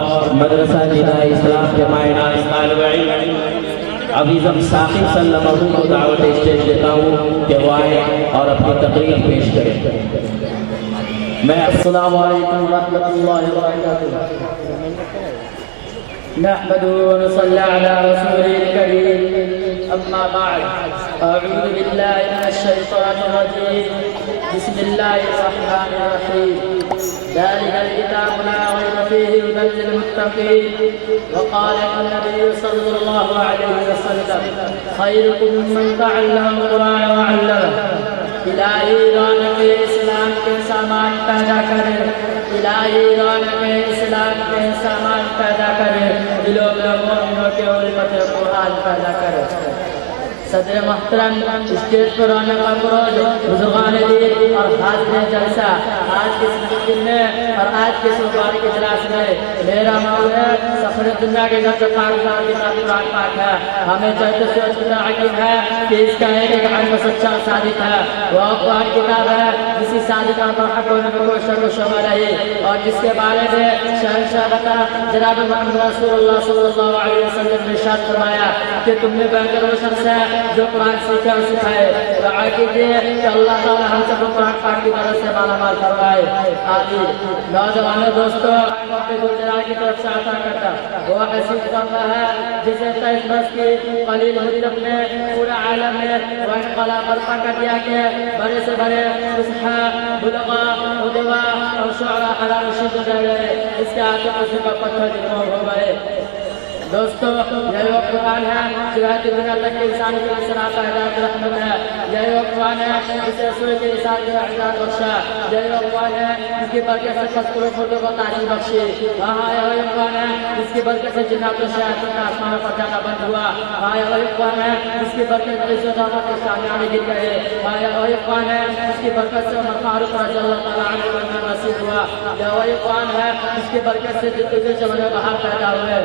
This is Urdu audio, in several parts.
مدرسہ نداء اسلام کے ماہران طالب علم عزیزم ثاقب سلمہ کو دعوت اسٹیج دیتا ہوں کہ وہ آئے اور اپنی تقریر پیش کریں. میں السلام علیکم ورحمۃ اللہ وبرکاتہ. نحمده ونصلي على رسوله الكريم. أما بعد، أعوذ بالله من الشيطان الرجيم. بسم الله الرحمن الرحيم. ذلك الكتاب لا ريب فيه هدى للمتقين. وقال النبي صلى الله عليه وسلم: خيركم من تعلم القرآن وعلمه. الہی رونق اسلام کے سامان پیدا کرے، الہی رونق اسلام کے سامان پیدا کرے، دلوں میں مومنوں کے علمت قرآن پیدا کرے. صدر محترم، اسٹیج پر آنے کا فروز، بزرگان دین اور حاضرین جلسہ، آج کے دن میں اور آج کے مبارک اجلاس میں میرا موضوع ہے سفر دنیا کے گھر سے پاکستان کی قرآن پاک ہے. ہمیں چاہتے سوچنا عقید ہے کہ اس کا ایک علم سچا صادق ہے. وہ قرآن کتاب ہے جسی صادقہ پر حق ہونے میں کوئی شک و شبہ نہیں، اور جس کے بارے میں شہنشاہ بتا جناب محمد رسول اللہ صلی اللہ علیہ وسلم نے ارشاد فرمایا کہ تم نے بہتر وہ شخص ہے جو قرآن سیکھے اور سکھائے. دعا کیجیے کہ اللہ تعالی ہم سب کو قرآن پاک کی مدد سے مالا مال فرمائے. آمین. نوجوانوں دوستو، گجرات کی طرف سے عطا کرتا وہ حسین کرتا ہے جسے 23 برس کی قلیل مدت میں پورا عالم میں وہ انقلاب برپا کر دیا کہ بڑے سے بڑے فصحاء، بلغاء، ادباء اور شعراء حلال رشید ہو گئے. اس کے آگے کسی کا پتھر جنوب ہو گئے. دوستو، یہ وہ قرآن ہے جو دنیا تک کے انسان کے لیے صلاح کا ہدایت رحمت ہے. یہ وہ قرآن ہے جسے رسول کے انسان کے احسان بخشا. یہ وہ قرآن ہے جس کی برکت سے مذکور خردوں کو تعلیم بخشی. وہاں یہ وہ قرآن ہے جس کی برکت سے جنات و شیاطین کا آسمانوں پر جانا بند ہوا. وہاں یہ وہ قرآن ہے جس کی برکت سے عزت و رحمت کے کامیابی گر گئے. وہاں یہ وہ قرآن ہے جس کی برکت سے عمر فاروق رضی اللہ تعالیٰ عنہ کو نصیب ہوا. یہ وہ قرآن ہے جس کی برکت سے زندگی سے باہر پیدا ہوئے.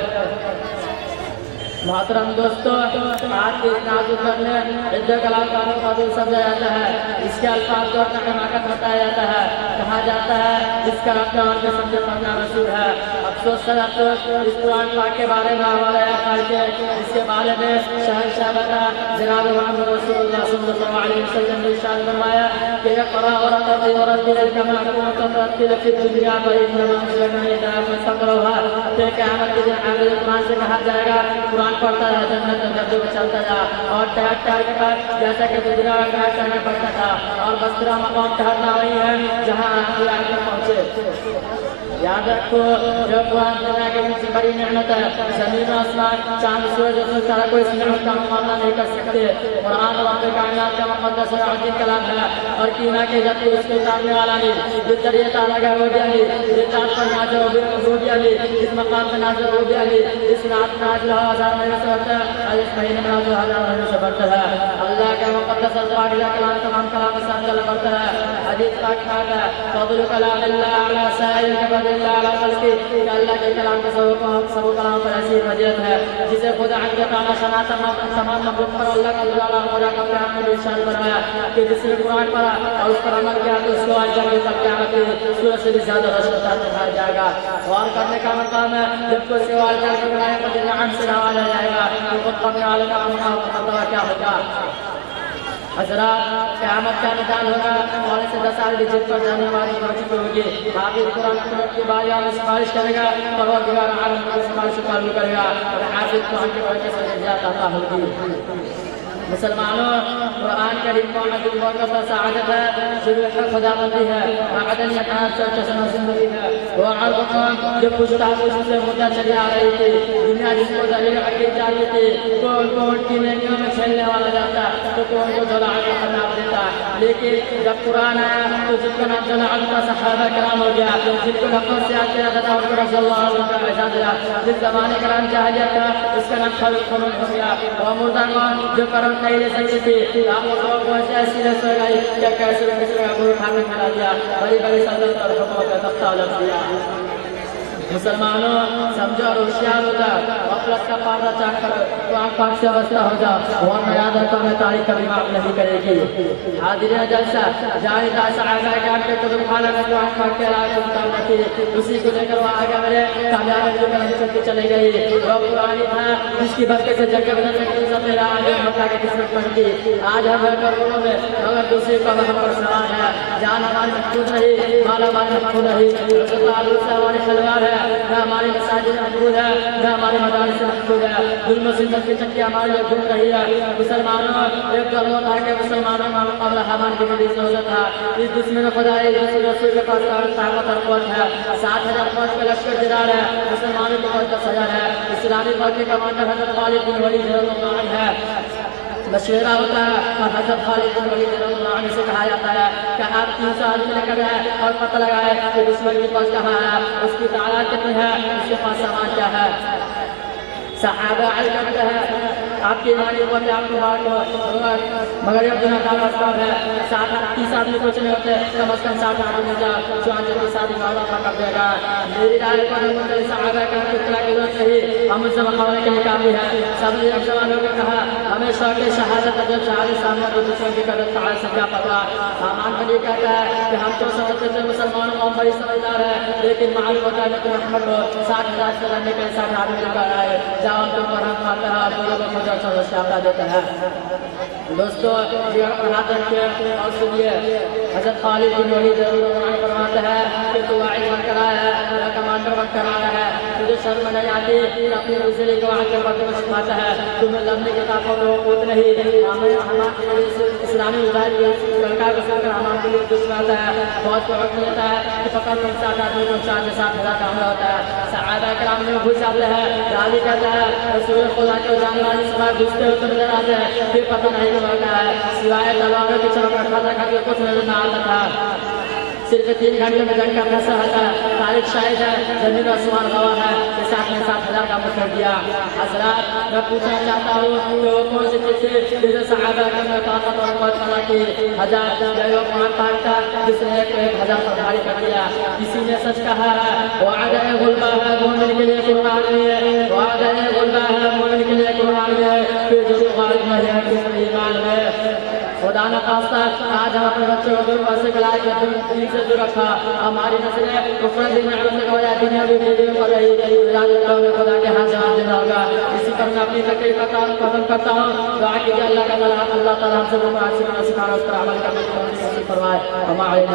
محترم دوستو، آج کے اس نازک گھر میں عزت کلام کا موضوع سمجھا جاتا ہے. اس کے الفاظ کو اپنا حماقت بتایا جاتا ہے. کہا جاتا ہے اس کا اپنا اور کے سمجھے پڑھنا رسول ہے. افسوس سر افسوس، اس قرآن پاک کے بارے میں ہمارے آقا کے اس کے بارے میں شہنشاہ بتا جناب محمد رسول اللہ صلی اللہ علیہ وسلم نے ارشاد فرمایا کہ اقرأ ورتل ورتل كما كنت ترتل في الدنيا فإنما أنزلنا إليك فاقرأها. کہ قیامت کے دن حامل قرآن سے کہا جائے گا قرآن پڑھتا ہے جنت میں جب جو چلتا جا اور ٹہر کر جیسا کہ دنیا میں ٹہرنا پڑتا تھا. اور بس تیرا مقام ٹھہرنا وہی ہے جہاں آخری آخر پہنچے. یاد رکھو جو قرآن دنیا کے سے بڑی نعمت ہے. زمین و آسمان، چاند سورج اور ستارہ کوئی اس نعمت کا مقابلہ نہیں کر سکتے. قرآن رب کائنات کا مقدس اور عظیم کلام ہے اور کینا کے جب اس کے اتارنے والا نہیں، جس ذریعے تعالیٰ کا وہ بھی علی، جس ذات پر نازل وہ بھی علی، جس مقام پر نازل وہ بھی علی، اس رات میں نازل ہوا 1000 مہینے سے بڑھتا ہے اور اس مہینے میں نازل 1000 مہینے سے بڑھتا ہے. اللہ کا مقدس اور پاکیزہ کلام تمام کلام کے ساتھ چلا بڑھتا ہے. حدیث پاک ہے فضل کلام اللہ علی سائر کبر اللہ علی خلقی، کہ اللہ کے کلام کے سب کلام پر ایسی فضیلت ہے جسے خدا عز و جل ثنا تمام مخلوق پر اللہ کا جلال اور کا پیغام نے ارشاد فرمایا کہ جس نے قرآن پڑھا اور اس پر عمل کیا تو اس کو آج جنت تک قیامت کی سورج سے بھی زیادہ رشتہ دکھایا جائے گا. غور کرنے کا مقام ہے جب کوئی سوال کر کے بنائے تو نعم سے نوازا جائے گا تو خود پڑھنے والے کا مرتبہ کیا ہوگا. حضرات، قیامت کا میدان ہوگا اور اسے 10 سال کی جد پر جانے والی بچی ہوگی. حافظ قرآن کی بارگاہ میں سفارش کرے گا، پروردگار عالم کی سفارش قبول کرے گا اور حافظ قرآن کی برکت سے نجات عطا ہوگی. مسلمانوں، قرآن کریم کو عظیم برکت اور سعادت ہے، شروع خدا بندی ہے، معدن یقینات سے چشم زندگی ہے. وہ عرب قوم جو پشتا پشت سے مدہ چلی آ رہی تھی، دنیا جس کو ذلیل عقید جاتی تھی، تو ان کو ان کی نیکیوں میں چھیلنے والا جاتا تو ان کو جلال کا خطاب دیتا. لیکن جب قرآن آیا تو جن کا نام جلال کا صحابہ کرام ہو گیا، جن کو نفس سے آتے حضرت عمر رضی اللہ عنہ کا اعزاز دیا. جس زمانے کا نام جاہلیت تھا اس کا نام خلق قرون ہو گیا. اور مردہ قوم جو کرم نہیں لے سکتی تھی، آپ لوگوں کو ایسی رس ہو گئی کہ کیسے کسی کا گروہ کھانے کھلا دیا، بڑی بڑی سلطنت اور حکومت کا تختہ الٹ دیا. مسلمانوں سمجھو اور ہوشیار ہو جاؤ، غفلت کا پردہ چاک کر تو آنکھ پاک سے وابستہ ہو جاؤ، ورنہ یاد رکھو میں تاریخ کبھی معاف نہیں کرے گی۔ حاضرین جلسہ جاہی تاسع آزا کے آپ کے قدم خالہ میں جو آنکھ پاک کے رائے سلطان رکھی، اسی کو لے کر وہ آگے میرے کامیاب جو میں چلتی چلے گئی۔ وہ قرآنی تھا جس کی برکت سے جگ کے بدن میں کسی سب میرا آگے مکہ کی قسمت بن گئی۔ آج ہم ہیں کروڑوں میں مگر دوسری کو ہم پر سوال ہے، جان ہماری محفوظ رہی، مال ہماری محفوظ رہی، رسول اللہ سے ہماری خلوار ہے، نہ ہماری مساجد محفوظ ہے، نہ ہمارے مدارس محفوظ ہے، ظلم و ستم کی چکی ہمارے لیے گھوم رہی ہے۔ مسلمانوں ایک دور وہ تھا کہ مسلمانوں میں مقابلہ ہمارے کی بڑی ضرورت ہے۔ اس دشمن خدا اس رسول کے پاس طاقت اور قوت ہے، 7,000 فوج کا لشکر جدار ہے، مسلمانوں کی فوج کا سجا ہے، اسلامی فوج کے کمانڈر حضرت خالد بن ولید رضی اللہ عنہ ہے۔ مشورہ ہوتا ہے اور حضرت خالد بن ولید رضی اللہ عنہ سے کہا جاتا ہے کہ آپ 300 آدمی لے کر گئے اور پتہ لگائے کہ دشمن کے پاس کہاں ہے، اس کی تعداد کتنی ہے، اس کے پاس سامان کیا ہے۔ صحابہ عرض کرتے ہیں آپ کی ایمانی قوت آپ کو بات ہو مگر یہ دنیا کا اسباب ہے، 30 آدمی کچھ نہیں ہوتے، کم از کم 60 آدمی جا چونچہ 30 آدمی کا اضافہ کر دے گا۔ میری رائے پر صحابہ کا اطلاع کی ضرورت نہیں، ہم اس سے مقابلے کے لیے کافی ہے۔ سب نے جب سوالوں نے کہا ہمیں شوق شہادت جب شہادت سامنے تو دوسروں کی قدر تعال سے کیا پتا۔ حامان بن کہتا ہے کہ ہم تو سمجھتے تھے مسلمانوں کو ہم بڑی سمجھدار ہے، لیکن معلوم ہوتا ہے کہ محمد کو 60,000 سے لڑنے کے 60 آدمی لے کر آئے، جہاں تو پر ہم مارتا ہے اور لوگوں کو جو شاپا دیتا ہے۔ دوستو یہ ہاتھ رکھے اور سنیے، حضرت خالد بن ولید رضی اللہ عنہ فرماتا ہے کہ تو واعظ بن کر آیا ہے یا کمانڈر بن کر آیا ہے، تجھے شرم نہیں آتی اپنی وزیری کو آ کے مردوں کو سکھاتا ہے، تمہیں لڑنے کی طاقت و قوت نہیں، ہمارے اسلامی مظاہر لڑکا کو سن کر ہمارے کے لیے دشمن ہے، بہت کو حکم دیتا ہے کہ پکڑ کر 60 آدمی کو 4,000 کا حملہ ہوتا ہے۔ صحابہ کرام نے گھس جاتے ہیں، گالی کہتا ہے رسول خدا کے جان والی سوائے گھستے ہوتے نظر آتے ہیں، پھر پتہ نہیں کہ ہوتا ہے، سوائے تلواروں کی چوک رکھا تھا کہ کچھ نظر نہ آتا تھا۔ صرف 3 گھنٹے میں جنگ کا فیصلہ ہوتا ہے، تاریخ شاہد ہے، زمین و آسمان گواہ ہے کہ 7,000 کا مقرر کیا۔ حضرات میں پوچھنا چاہتا ہوں کہ وہ کون سی چیز تھی جسے صحابہ کرام نے طاقت اور قوت پیدا کی؟ 1000 جو قرآن پاک تھا جس نے 1,000 پر بھاری کر دیا۔ کسی نے سچ کہا ہے وعدہ غلبہ ہے مومن کے لیے قرآن نہیں ہے، وعدہ غلبہ ہے مومن کے لیے قرآن ہے، پھر جو غالب نہیں ہے کس ایمان ہے۔ خدا نہ خواستہ آج ہم اپنے بچوں کو ایسے کلائے کہ دین سے دور رکھا، ہماری نسلیں کفر دین نعمت کا وجہ دنیا بھی دور کر رہی ہے، خدا کے ہاتھ جواب دینا ہوگا۔ اسی پر میں اپنی تقریر کا ختم کرتا ہوں، دعا کیجیے اللہ کا اللہ تعالیٰ ہم سے سکھانا اس پر عمل کرنے کی توفیق نصیب فرمائے۔ ہمارے